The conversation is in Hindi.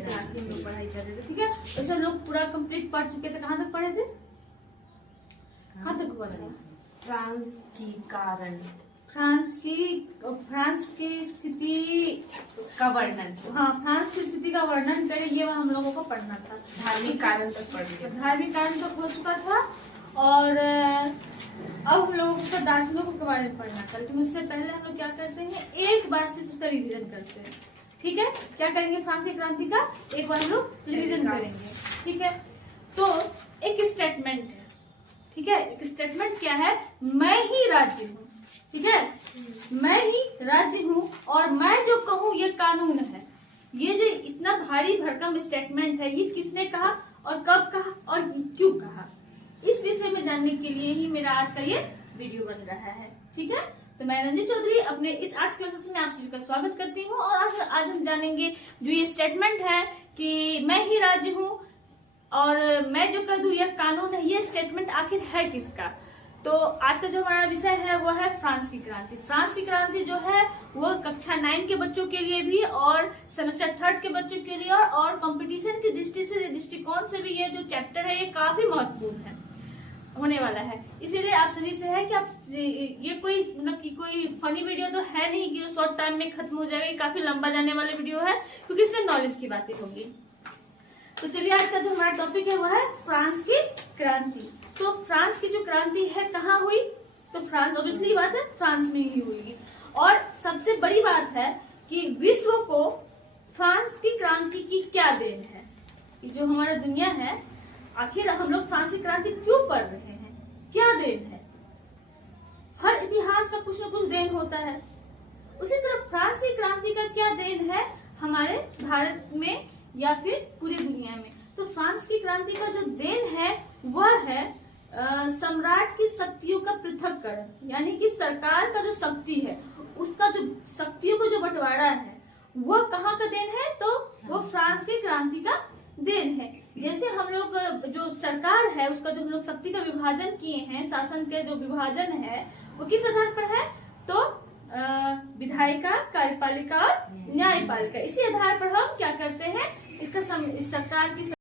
क्रांति में पढ़ाई कर रहे थे। ठीक है, तो सब लोग पूरा कंप्लीट पढ़ चुके थे। कहाँ तक पढ़े थे? कहाँ तक हुआ था? फ्रांस की कारण, फ्रांस की स्थिति का वर्णन, हाँ, फ्रांस की स्थिति का वर्णन करे, ये हम लोगों को पढ़ना था। धार्मिक कारण तक पढ़ लिया। धार्मिक कारण तक हो चुका था और अब हम लोगों को दार्शनिकों के बारे में पढ़ना था। लेकिन उससे पहले हम लोग क्या करते हैं, एक बार सिर्फ उसका रिवीजन करते हैं। ठीक है, क्या करेंगे? फ्रांस की क्रांति का एक बार हम लोग रिवीजन करेंगे। ठीक है, तो एक स्टेटमेंट है। ठीक है, एक स्टेटमेंट क्या है? मैं ही राज्य हूँ। ठीक है, मैं ही राज्य हूँ और मैं जो कहूँ ये कानून है। ये जो इतना भारी भरकम स्टेटमेंट है, ये किसने कहा और कब कहा और क्यों कहा, इस विषय में जानने के लिए ही मेरा आज का ये वीडियो बन रहा है। ठीक है, तो मैं रंजित चौधरी अपने इस आर्ट्स क्लासेस में आप सभी का स्वागत करती हूँ। और आज हम जानेंगे जो ये स्टेटमेंट है कि मैं ही राज्य हूँ और मैं जो कह दूं यह कानून है, ये स्टेटमेंट आखिर है किसका। तो आज का जो हमारा विषय है वो है फ्रांस की क्रांति। फ्रांस की क्रांति जो है वो कक्षा 9 के बच्चों के लिए भी और सेमेस्टर 3 के बच्चों के लिए और कंपटीशन की दृष्टिकोण से भी ये जो चैप्टर है ये काफी महत्वपूर्ण है होने वाला है। इसीलिए आप सभी से है कि आप ये कोई मतलब कि कोई फनी वीडियो तो है नहीं कि शॉर्ट टाइम में खत्म हो जाएगा। काफी लंबा जाने वाला वीडियो है क्योंकि इसमें नॉलेज की बातें होंगी। तो चलिए, आज का जो हमारा टॉपिक है वो है फ्रांस की क्रांति। तो फ्रांस की जो क्रांति है कहाँ हुई? तो फ्रांस, ऑब्वियसली बात है, फ्रांस में ही हुई। और सबसे बड़ी बात है कि विश्व को फ्रांस की क्रांति की क्या देन है। ये जो हमारा दुनिया है, आखिर हम लोग फ्रांस की क्रांति क्यों पढ़ रहे हैं, क्या देन है? हर इतिहास का कुछ न कुछ देन होता है। उसी तरह फ्रांस की क्रांति का क्या देन है हमारे भारत में या फिर पूरी दुनिया में? तो फ्रांस की क्रांति का जो देन है वह है सम्राट की शक्तियों का पृथक्करण, यानी कि सरकार का जो शक्ति है उसका जो शक्तियों का जो बंटवारा है वह कहाँ का देन है? तो वो फ्रांस की क्रांति का देन है। जैसे हम लोग जो सरकार है उसका जो हम लोग शक्ति का विभाजन किए हैं, शासन के जो विभाजन है वो किस आधार पर है? तो विधायिका, कार्यपालिका और न्यायपालिका, इसी आधार पर हम क्या करते हैं, इसका इस सरकार की